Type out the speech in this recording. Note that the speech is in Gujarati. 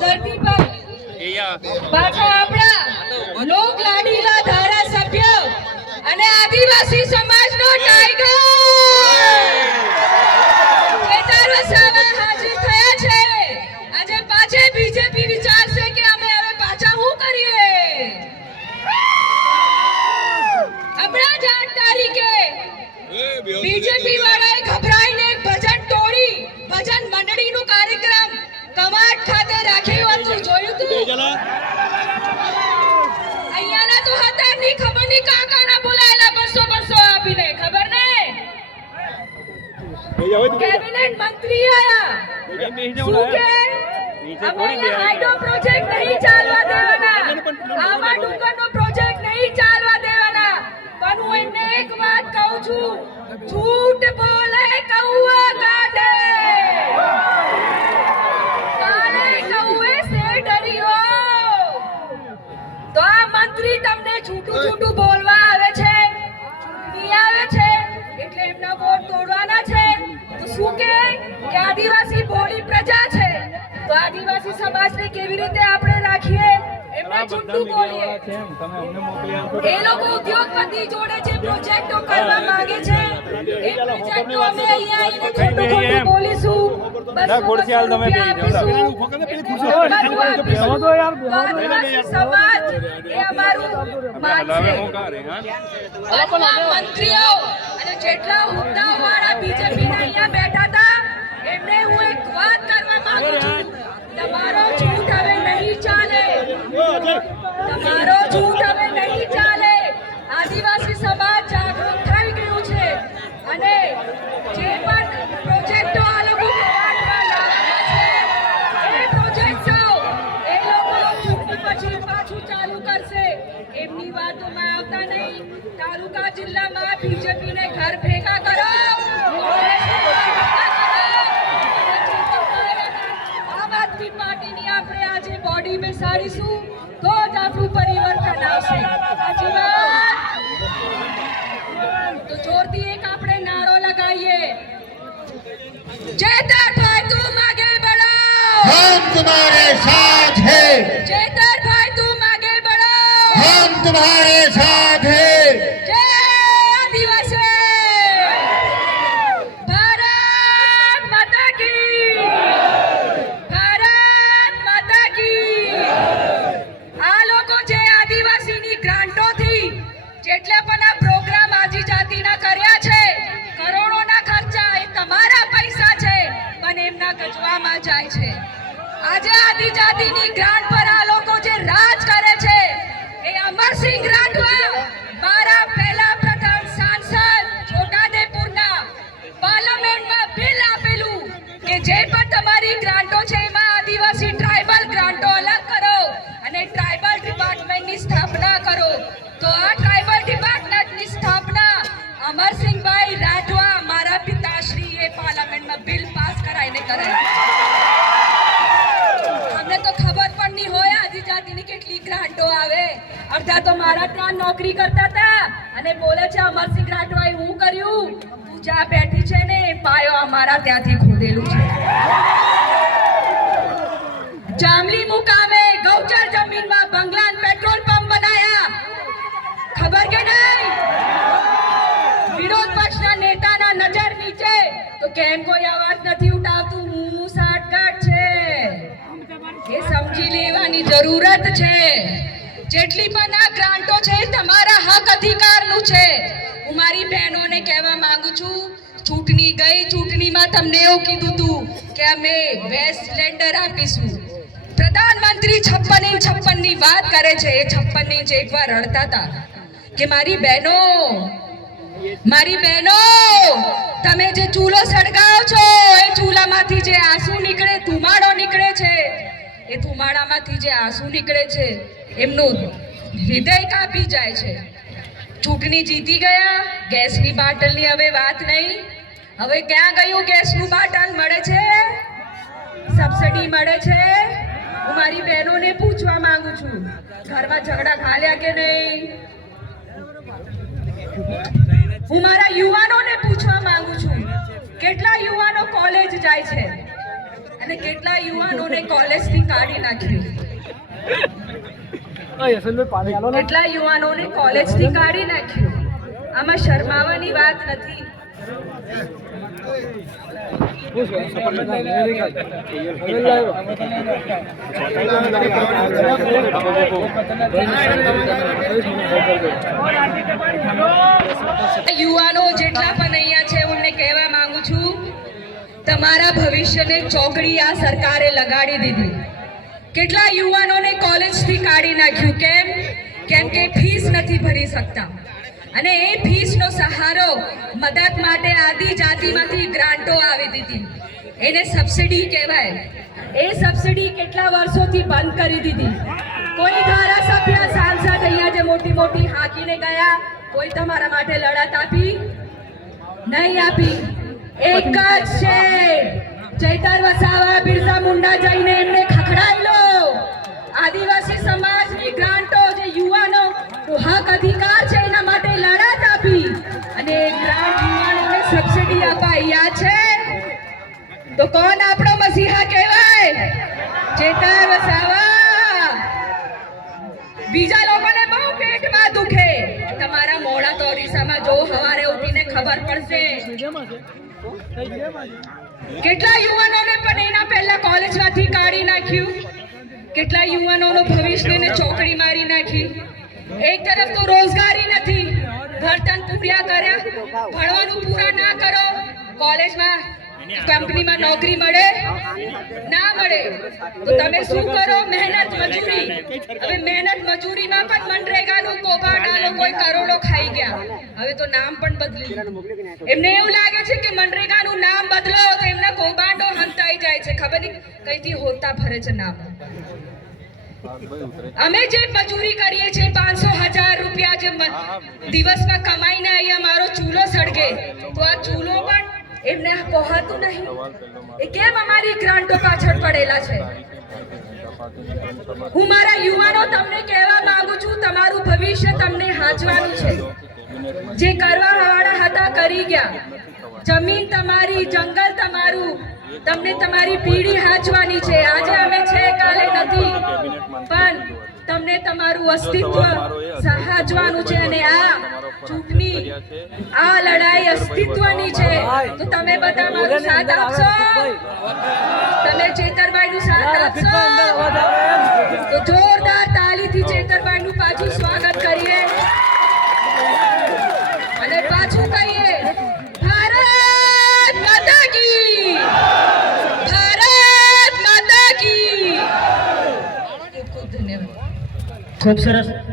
ધરતી પર પાછા આપણા લોક લાડીલા ધારાસભ્ય અને આદિવાસી સમાજનો ટાઈગર કેતન વસાવા હાજર થયા છે। આજે પાછે બીજેપી વિચારશે કે અમે હવે પાછા શું કરીએ। આપણા જ 8 તારીખે બીજેપી વાળાએ ગભરાઈને એક ભજન ટોળી ભજન મંડળીનું કાર્યક્રમ કવાડ ખાતે રાખ્યું હતું, જોયું તું? અહીંયાના તો હતા ની ખબર ની કાકાના બોલાયેલા 200 આપીને, ખબર ને? કેબિનેટ મંત્રી આયા શું કે અમે હાઇડ્રો પ્રોજેક્ટ નહીં ચાલવા દેવાના, આવા ડુંગરનો પ્રોજેક્ટ નહીં ચાલવા દેવાના। પણ હું એમને એક વાત કહું છું, झूठ बोले कौआ काटे, काले कौए से डरियो। तो आ मंत्री તમને છૂટું બોલવા આવે છે, ચૂંટણી આવે છે એટલે એમના વોટ તોડવાના છે। તો શું કે આદિવાસી બોલી પ્રજા છે, તો આદિવાસી સમાજને કેવી રીતે આપણે રાખીએ, એમને છૂટું બોલીએ। એ લોકો ઉદ્યોગપતિ જોડે જે પ્રોજેક્ટો કરવા માંગે છે એ પ્રોજેક્ટો અમે અહીંયા આવીને ખોટું બોલીશું। બસ ખુરશી હાલ તમે આદિવાસી સમાજ એ અમારું માનશે। મંત્રીઓ અને જેટલા હોદ્દાવાળા બીજેપી ના અહીંયા બેઠા હતા એમને હું એક વાત કરવા માંગુ છું, તમારો જૂઠ હવે નહીં ચાલે, તમારો જૂઠ હવે નહીં ચાલે। આદિવાસી સમાજ જાગૃત થઈ ગયું છે અને જે પણ પ્રોજેક્ટો આ લોકો એ પ્રોજેક્ટો એ લોકો ચૂંટણી પછી પાછું ચાલુ કરશે, એમની વાતોમાં આવતા નહીં। તાલુકા જિલ્લામાં બીજેપીને ઘર ભેગા કરો, આમ આદમી પાર્ટીની આપણે આજે બોડી બેસાડીશું તો જ આપણું પરિવર્તન આવશે। સાચી વાત? તો જોરથી એક આપણે નારો લગાવીએ, ચેતરભાઈ તું આગે बढ़ो, हम तुम्हारे साथ हैं, चेतरभाई तुम आगे बढ़ो, हम तुम्हारे साथ हैं। जय आदिवासी, भारत माता की, भारत माता की। આ લોકો જે આદિવાસીની ગ્રાન્ટોથી જેટલા પણ આ પ્રોગ્રામ આદિજાતિના કર્યા છે, કરોડોના ખર્ચા, એ તમારા પૈસા છે પણ એમના ગજવામાં જાય છે। આજે આદિજાતિની ગ્રાન્ટ પર આ લોકો જે રાજ કરે છે એ અમરસિંહ રાઠવા મારા પહેલા પ્રથમ સાંસદ છોટાઉદેપુરના પાર્લામેન્ટમાં બિલ આપેલું કે જે પણ તમારી ગ્રાન્ટો છે એમાં આદિવાસી ટ્રાઇબલ ગ્રાન્ટો અલગ કરો અને ટ્રાઇબલ ડિપાર્ટમેન્ટની સ્થાપના કરો। તો આ ટ્રાઇબલ ડિપાર્ટમેન્ટની સ્થાપના અમરસિંહભાઈ રાઠવા મારા પિતાશ્રીએ પાર્લામેન્ટમાં બિલ પાસ કરાઈને કરાવી। અમને તો ખબર પણ નહીં હોય આદિજાતિની કેટલી ગ્રાન્ટો આવે। અડધા તો મારા ત્યાં નોકરી કરતા હતા અને બોલે છે અમરસિંહ રાઠવાએ હું કર્યું, તું જ્યાં બેઠી છે ને એ પાયો અમારા ત્યાંથી ખોદેલું છે। જામલી મુકામે ગૌચર જમીનમાં બંગલા પેટ્રોલ પંપ બનાયા, ખબર કે નહીં? વિરોધ પક્ષના નેતાના નજર નીચે તો કેમ કોઈ અવાજ નથી ઉઠાવતું? હું સાટગાંઠ છે એ સમજી લેવાની જરૂરત છે। જેટલી પણ આ ગ્રાન્ટો છે તમારા હક અધિકારનું છે। હું મારી બહેનોને કહેવા માંગુ છું, ચૂંટણી ગઈ, ચૂંટણીમાં તમને એવું કીધું હતું કે અમે ગેસ સિલિન્ડર આપીશું। પ્રધાનમંત્રી 56 ની વાત કરે છે, એ 56 ઇંચ એકવાર રડતા હતા કે મારી બહેનો તમે જે ચૂલો સળગાવો છો એ ચૂલામાંથી જે આંસુ નીકળે, ધુમાડો નીકળે છે, એ ધુમાડામાંથી જે આંસુ નીકળે છે એમનું હૃદય કાપી જાય છે। ચૂંટણી જીતી ગયા, ગેસની બાટલની હવે વાત નહીં, હવે ક્યાં ગયું ગેસનું બાટલ? મળે છે, સબસિડી મળે છે। હું મારી બહેનોને પૂછવા માંગુ છું, ઘરમાં ઝઘડા ખાલ્યા કે નહીં? હું મારા યુવાનોને પૂછવા માંગુ છું, કેટલા યુવાનો જાય છે અને કેટલા યુવાનોને કોલેજથી કાઢી નાખ્યું. કેટલા યુવાનોને કોલેજથી કાઢી નાખ્યું. આમાં શરમાવાની વાત નથી. યુવાનો જેટલા પણ અહીંયા છે એમને કહેવા માંગુ છું, તમારા ભવિષ્યને ચોકડી આ સરકારે લગાડી દીધી. કેટલા યુવાનોને કોલેજથી કાઢી નાખ્યું. કેમ કે ફીસ નથી ભરી શકતા અને એ ફીસનો સહારો મદદ માટે આદિજાતિમાંથી ગ્રાન્ટો આવી દીધી. એને સબસિડી કહેવાય. એ સબસિડી કેટલા વર્ષોથી બંધ કરી દીધી. કોઈ ધારાસભ્ય સાંસદ અહીંયા જે મોટી મોટી હાંકીને ગયા, કોઈ તમારા માટે લડત આપી નહીં આપી. એક જ છે, ચૈતર વસાવા બિરસા મુંડા જઈને એમને ખખડાવી લો. આદિવાસી સમાજની ગ્રાન્ટો જે યુવાનો હક અધિકાર છે એના માટે લડત આપી અને ગ્રાન્ટ યુવાનોને સબસિડી અપાઈ છે. તો કોણ આપણો મસીહા કહેવાય? ચેતર વસાવા. બીજા લોકોને બહુ પેટમાં દુખે, તમારા મોડા તો ઓરિસ્સામાં જો સવારે ઉઠીને ખબર પડશે. કેટલા યુવાનોને પણ એના પહેલા કોલેજમાંથી કાઢી નાખ્યું. કેટલા યુવાનોનો ભવિષ્યને ચોકડી મારી નાખી. એક તરફ તો રોજગારી નથી, ભણતર પૂરા કર્યા, ભણવાનું પૂરા ના કરો, કોલેજમાં કંપનીમાં નોકરી મળે ના મળે તો તમે શું કરો? મહેનત મજૂરી. હવે મહેનત મજૂરીમાં પણ મનરેગાનું કૌભાંડ આ લોકોએ કરોડો ખાઈ ગયા. હવે તો નામ પણ બદલી. એમને એવું લાગે છે કે મનરેગાનું નામ બદલો તો એમના કૌભાંડો હંતાઈ જાય છે. ખબર નહીં કઈથી હોતા ફરે છે નામ. અમે જે મજૂરી કરીએ છીએ 500,000 રૂપિયા જે દિવસમાં કમાઈને અહીંયા મારો ચૂલો સળગે, તો આ ચૂલો પણ એમને પહોંચતું નહીં. એ કેમ અમારી ગ્રાન્ટો પાછળ પડેલા છે? હું મારા યુવાનો તમને કહેવા માંગુ છું, તમારું ભવિષ્ય તમને હાંચવાનું છે. જે કરવા વાળા હતા કરી ગયા. જમીન તમારી, જંગલ તમારું, તમને તમારી પીઢી હાંચવાની છે. આજે અમે છે, કાલે નથી, પણ તમને તમારું અસ્તિત્વ સાચવવાનું છે અને આ ચૂંટણી, આ લડાઈ અસ્તિત્વની છે. તો તમે બધા મારો સાથ આપશો? તમે ચેતરભાઈનું સાથ આપશો? તો જોરદાર તાળીથી ચેતરભાઈનું પાછું સ્વાગત કરીએ અને પાછું કહીએ, ભારત માતા કી, ભારત માતા કી. ખૂબ ખૂબ ધન્યવાદ. ખૂબ સરસ.